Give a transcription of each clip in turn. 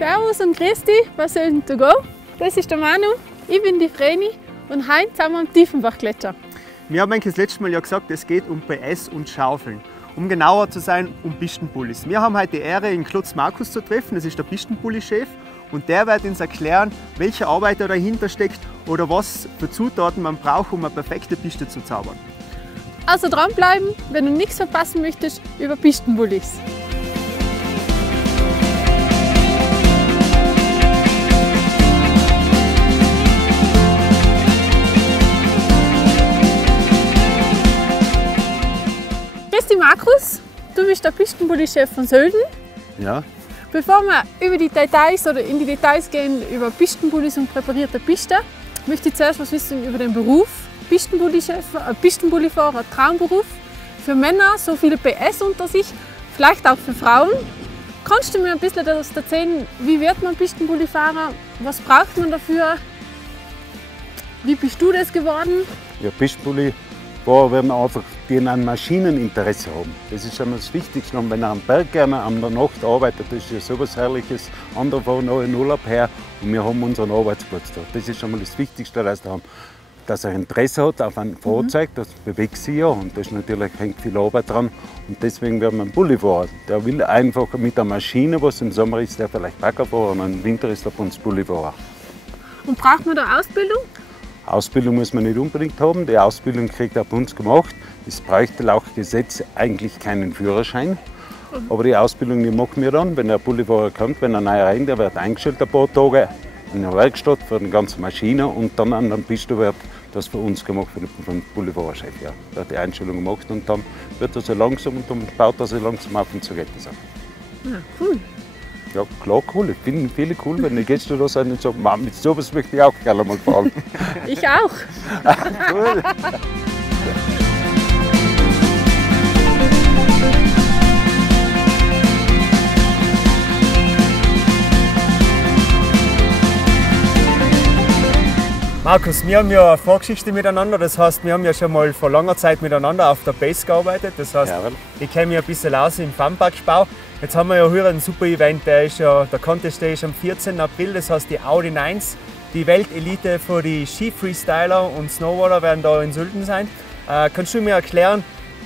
Servus und grüß dich, was soll denn to go? Das ist der Manu, ich bin die Vreni und heute sind wir am Tiefenbachgletscher. Wir haben das letzte Mal ja gesagt, es geht um PS und Schaufeln. Um genauer zu sein, um Pistenbullis. Wir haben heute die Ehre, den Klotz Markus zu treffen, das ist der Pistenbully-Chef. Und der wird uns erklären, welche Arbeit da dahinter steckt oder was für Zutaten man braucht, um eine perfekte Piste zu zaubern. Also dranbleiben, wenn du nichts verpassen möchtest über Pistenbullis. Grüß dich Markus, du bist der Pistenbully-Chef von Sölden. Ja. Bevor wir über die Details oder in die Details gehen über Pistenbullis und präparierte Piste, möchte ich zuerst was wissen über den Beruf. Pistenbully-Chef, Pistenbully-Fahrer, Traumberuf. Für Männer so viele PS unter sich, vielleicht auch für Frauen. Kannst du mir ein bisschen das erzählen, wie wird man Pistenbully-Fahrer? Was braucht man dafür? Wie bist du das geworden? Ja, Pistenbully-Fahrer werden einfach die ein Maschineninteresse haben. Das ist schon das Wichtigste. Und wenn er am Berg gerne an der Nacht arbeitet, das ist ja so was Herrliches. Andere fahren noch in Urlaub her und wir haben unseren Arbeitsplatz da. Das ist schon mal das Wichtigste, dass er Interesse hat auf ein Fahrzeug, das bewegt sich ja und da natürlich hängt viel Arbeit dran. Und deswegen werden wir einen Bullifahrer. Der will einfach mit der Maschine, was im Sommer ist, der vielleicht Baggerfahrer und im Winter ist er bei uns Bullifahrer. Und braucht man da Ausbildung? Ausbildung muss man nicht unbedingt haben. Die Ausbildung kriegt er bei uns gemacht. Es bräuchte laut Gesetz eigentlich keinen Führerschein. Aber die Ausbildung die machen wir dann, wenn der Bullifahrer kommt, wenn er neu rein, der wird eingestellt ein paar Tage in der Werkstatt für die ganze Maschine und dann an der Piste wird das für uns gemacht, für den Bullifahrerchef. Ja. Der hat die Einstellung gemacht und dann wird er so langsam und dann baut er so langsam auf und so geht das auch. Ja, cool. Ja, klar, cool. Ich finde viele cool, wenn die Gäste da sind und sagen, Mann, mit sowas möchte ich auch gerne mal fahren. Ich auch. Cool. Markus, wir haben ja eine Vorgeschichte miteinander, das heißt, wir haben ja schon mal vor langer Zeit miteinander auf der Base gearbeitet. Das heißt, ich kenne mich ein bisschen aus im Funpark-Bau. Jetzt haben wir ja hier ein super Event, der Contest ist am 14. April, das heißt die Audi 9s, die Weltelite für die Ski-Freestyler und Snowboarder werden da in Sölden sein. Kannst du mir erklären,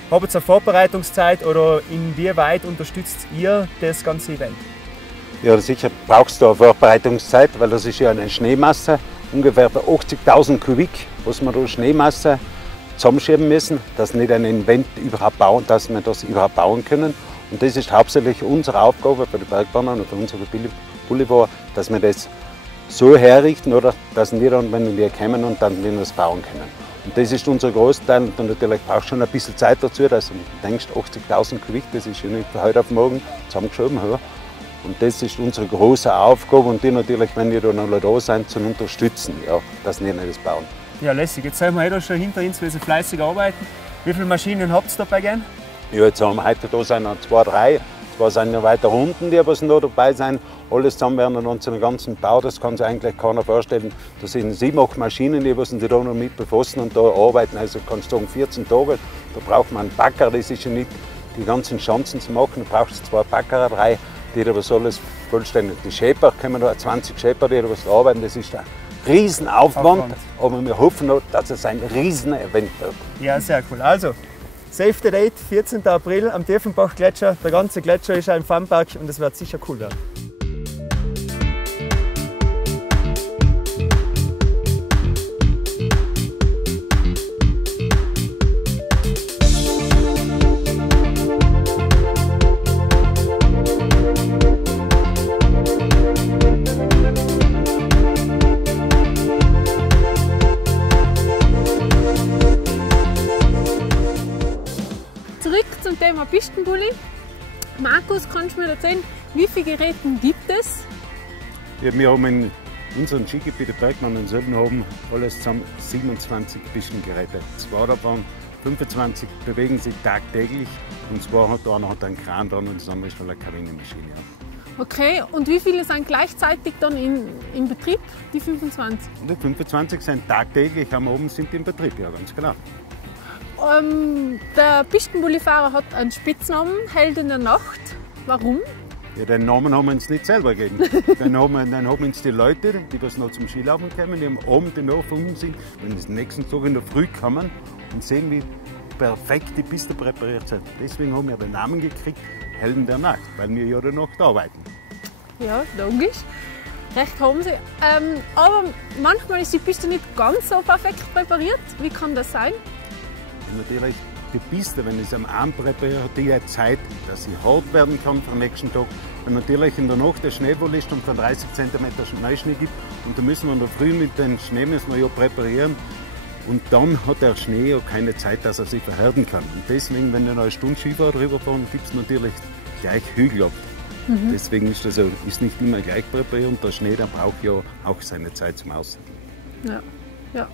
habt ihr eine Vorbereitungszeit oder inwieweit unterstützt ihr das ganze Event? Ja, sicher brauchst du eine Vorbereitungszeit, weil das ist ja eine Schneemasse. Ungefähr 80.000 Kubik, was wir da Schneemasse zusammenschieben müssen, dass nicht ein Event überhaupt bauen, dass wir das überhaupt bauen können. Und das ist hauptsächlich unsere Aufgabe für die Bergbahner und für unsere Bullifahrer, dass wir das so herrichten, oder dass die dann, wenn wir kommen und dann wir das bauen können. Und das ist unser Großteil und dann natürlich braucht schon ein bisschen Zeit dazu, dass du denkst, 80.000 Kubik, das ist ja nicht von heute auf morgen zusammengeschoben. Ja. Und das ist unsere große Aufgabe und die natürlich, wenn die dann alle da sind, zu unterstützen, ja, dass wir das bauen. Ja, lässig. Jetzt sind wir da schon hinter uns, weil sie fleißig arbeiten. Wie viele Maschinen habt ihr dabei gern? Ja, jetzt haben wir heute da sind noch 2, 3. Zwar sind noch weiter unten, die was da dabei sind. Alles zusammen werden dann zu einem ganzen Bau, das kann sich eigentlich keiner vorstellen. Da sind 7, 8 Maschinen, die was sich da noch mit befassen und da arbeiten. Also kannst du sagen 14 Tage. Da braucht man einen Bagger, das ist ja nicht die ganzen Schanzen zu machen. Da brauchst du 2 Bagger, 3. Die das alles vollständig. Die Schäper, kommen da 20 Schäper, die was arbeiten, das ist ein Riesenaufwand, aber wir hoffen noch, dass es ein Riesen-Event wird. Ja, sehr cool. Also, save the date, 14. April am Tiefenbachgletscher. Der ganze Gletscher ist ein Funpark und es wird sicher cool werden. Zurück zum Thema Pistenbully. Markus, kannst du mir erzählen, wie viele Geräte gibt es? Ja, wir haben in unserem Skigebiet der Bergmann in Sölden haben alles zusammen 27 Pistengeräte. 2 davon, 25 bewegen sich tagtäglich und 2 hat einen Kran dran und zusammen ist eine Kabinenmaschine. Ja. Okay, und wie viele sind gleichzeitig dann in Betrieb, die 25? Und die 25 sind tagtäglich am Abend sind in Betrieb, ja ganz genau. Der Pistenbullifahrer hat einen Spitznamen, Held in der Nacht. Warum? Ja, den Namen haben wir uns nicht selber gegeben. Den haben uns die Leute, die das noch zum Skilaufen kommen, die am Abend nachgefunden sind, wenn sie den nächsten Tag in der Früh kommen und sehen, wie perfekt die Piste präpariert sind. Deswegen haben wir den Namen gekriegt, Helden der Nacht, weil wir ja der Nacht arbeiten. Ja, logisch. Recht haben Sie. Aber manchmal ist die Piste nicht ganz so perfekt präpariert. Wie kann das sein? Natürlich die Piste, wenn ich es am Abend präpariere, hat die Zeit, dass sie hart werden kann für den nächsten Tag. Wenn natürlich in der Nacht der Schneefall ist und von 30 cm Neuschnee gibt, und da müssen wir in der Früh mit dem Schnee müssen wir ja präparieren. Und dann hat der Schnee ja keine Zeit, dass er sich verhärten kann. Und deswegen, wenn wir eine Stunde Skifahrer drüber fahren, gibt es natürlich gleich Hügel ab. Deswegen ist das ist nicht immer gleich präpariert und der Schnee, der braucht ja auch seine Zeit zum Aussehen. Ja. Ja.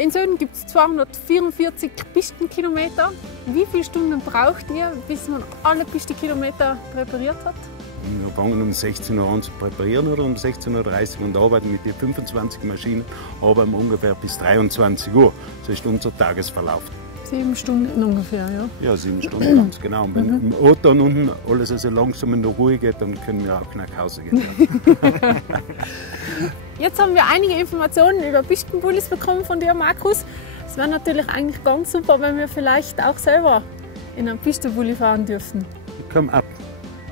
In Söden gibt es 244 Pistenkilometer. Wie viele Stunden braucht ihr, bis man alle Pistenkilometer präpariert hat? Wir fangen um 16 Uhr an zu präparieren oder um 16.30 Uhr und arbeiten mit den 25 Maschinen, arbeiten wir ungefähr bis 23 Uhr. Das ist unser Tagesverlauf. 7 Stunden ungefähr, ja. Ja, 7 Stunden ganz genau. Und wenn im Auto unten alles also langsam in der Ruhe geht, dann können wir auch nach Hause gehen. Jetzt haben wir einige Informationen über Pistenbullis bekommen von dir, Markus. Es wäre natürlich eigentlich ganz super, wenn wir vielleicht auch selber in einem Pistenbully fahren dürfen. Komm ab.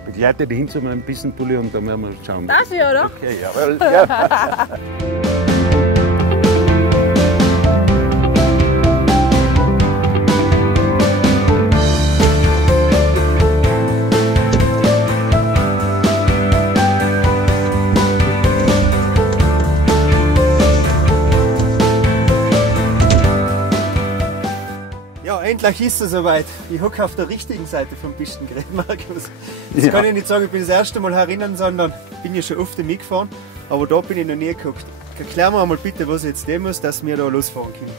Begleite dich hin zu meinem Pistenbully und dann werden wir schauen. Darf ich, oder? Okay, jawohl. Ja. Endlich ist es soweit. Ich hocke auf der richtigen Seite vom Pistengerät, Markus. Jetzt kann ich nicht sagen, ich bin das erste Mal herinnen, sondern bin ja schon oft mitgefahren. Aber da bin ich noch nie geguckt. Erklär mir mal bitte, was ich jetzt tun muss, dass wir da losfahren können.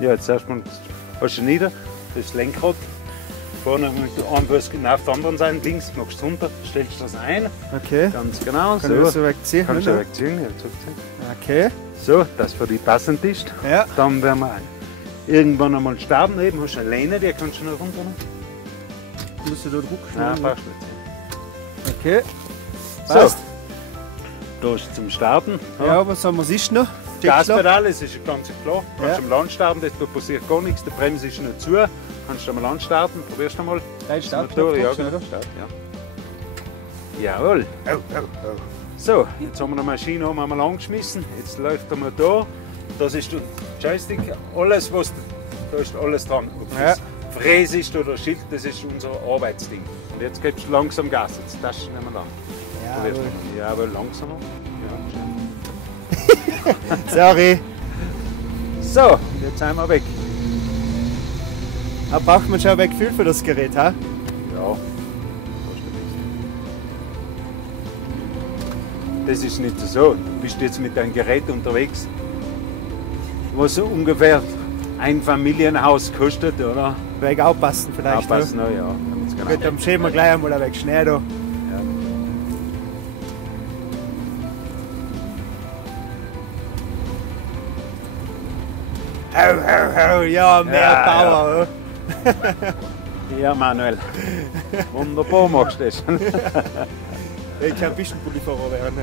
Ja, jetzt erstmal hast du nieder, das Lenkrad. Vorne mit der einen Fuß genau auf der anderen Seite, links machst du runter, stellst das ein. Okay. Ganz genau. Kann ich so wegziehen? Kannst du wegziehen, ja, zurückziehen. Okay. So, das für die passend ist. Ja. Dann werden wir irgendwann einmal starten, eben hast du eine Lehne, die kannst du noch runternehmen. Musst du da drucken? Nein, brauchst du nicht. Okay. Passt. So, da ist zum Starten. Ja, was haben wir sonst noch? Gaspedal, das ist ganz klar. Du kannst Ja. am Land starten, da passiert gar nichts, die Bremse ist nicht zu. Kannst du am Land starten, probierst du mal. Startknopf, Ja, genau. Start, ja. Jawohl. So, jetzt haben wir die Maschine einmal angeschmissen. Jetzt läuft er mal da. Das ist der Joystick. Alles, was da ist, alles dran. Ob Ja. das Fräse ist oder Schild, das ist unser Arbeitsding. Und jetzt gibst du langsam Gas. Jetzt das ist nicht mehr lang. Ja, aber langsamer. Ja. Sorry. So, jetzt sind wir weg. Da braucht man schon ein Gefühl für das Gerät, ha? Ja. Das ist nicht so. Du bist jetzt mit deinem Gerät unterwegs, was so ungefähr ein Familienhaus kostet, oder? Wegen aufpassen vielleicht. Aufpassen, ja. Ganz genau. Gut, dann schieben wir gleich einmal weg Schnee da. Ja, mehr Ja, Power. Ja, Manuel. Wunderbar machst du das. Ich kann ein bisschen Pistenbullifahrer werden.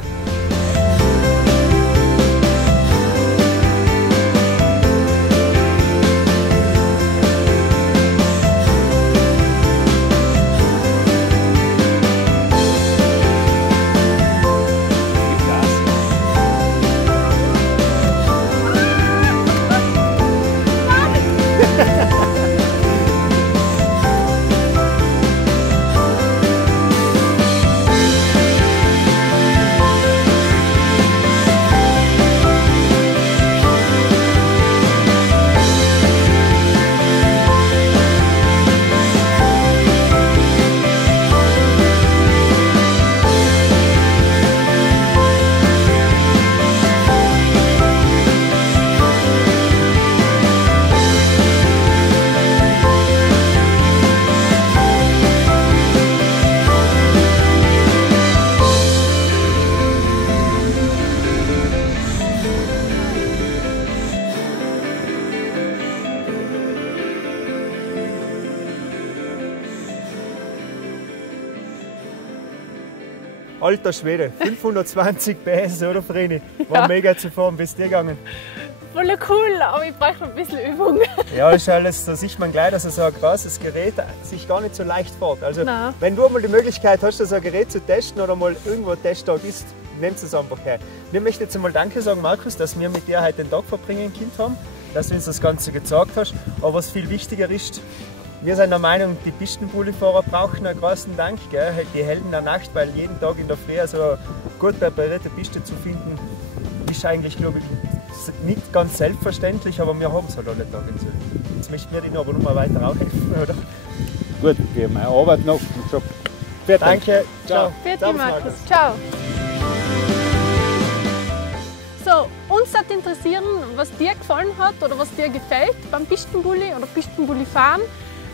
Alter Schwede, 520 PS, oder Vreni? War mega zu fahren, bis dir gegangen. Voll cool, aber ich brauche noch ein bisschen Übung. Ja, ist alles, da sieht man gleich, dass so ein krasses Gerät sich gar nicht so leicht fährt. Also, Nein. wenn du einmal die Möglichkeit hast, so ein Gerät zu testen oder mal irgendwo ein Testtag ist, nehmt es einfach her. Wir möchten jetzt einmal Danke sagen, Markus, dass wir mit dir heute den Tag verbringen können, dass du uns das Ganze gezeigt hast. Aber was viel wichtiger ist, wir sind der Meinung, die Pistenbullifahrer brauchen einen großen Dank, gell? Die Helden der Nacht, weil jeden Tag in der Früh so eine gut präparierte Piste zu finden, ist eigentlich, glaube ich, nicht ganz selbstverständlich, aber wir haben es halt alle Tage. Jetzt möchten wir Ihnen aber noch mal weiter auch helfen, oder? Gut, wir haben eine Arbeit noch und so. Danke, ciao. Vierte Markus, ciao. So, uns hat interessieren, was dir gefallen hat oder was dir gefällt beim Pistenbully oder Pistenbully fahren.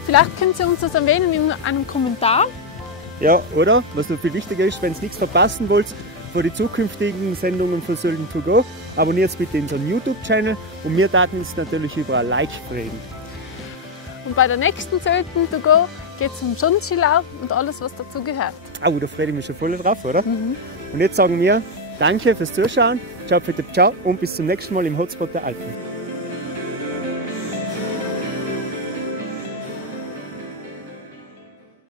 Vielleicht könnt ihr uns das erwähnen in einem Kommentar. Ja, oder? Was noch viel wichtiger ist, wenn ihr nichts verpassen wollt für die zukünftigen Sendungen von Sölden to go, abonniert bitte unseren YouTube-Channel und wir taten uns natürlich über ein Like freuen. Und bei der nächsten Sölden to go geht es um Schonskilau und alles, was dazu gehört. Da freue ich mich schon voll drauf, oder? Und jetzt sagen wir Danke fürs Zuschauen, ciao, ciao und bis zum nächsten Mal im Hotspot der Alpen.